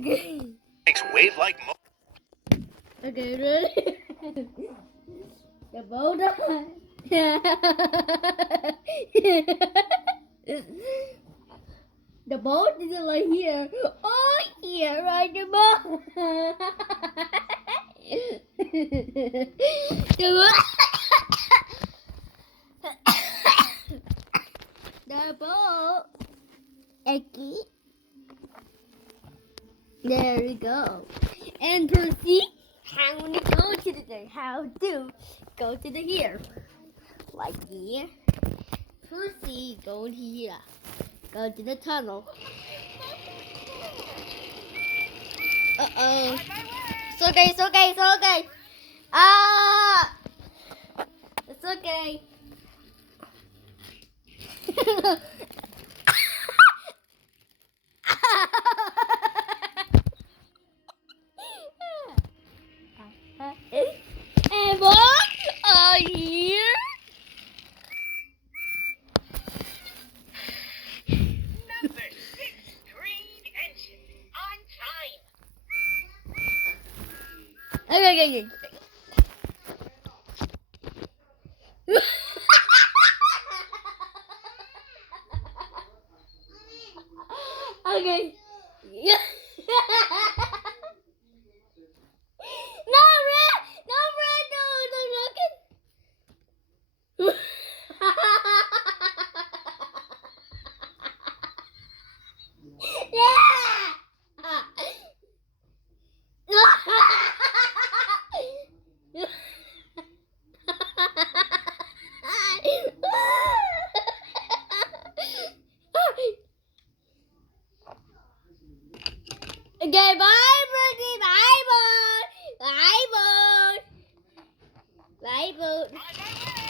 Okay. Makes wave like Okay, ready? The boat. The boat is like here. Oh, here, right? The boat. The boat. The boat. Eggy. There we go. And Percy, how to go to the go to the here. Like here. Percy, go here. Go to the tunnel. Uh-oh. It's okay, it's okay, it's okay. Ah! It's okay. And what are here? Number 6 green engine on time. Okay. Okay. Yeah. No, Red! No, Red! No, no, Okay, bye, Birdie. Bye, boat. Bye, boat. Bye, boat. On my way.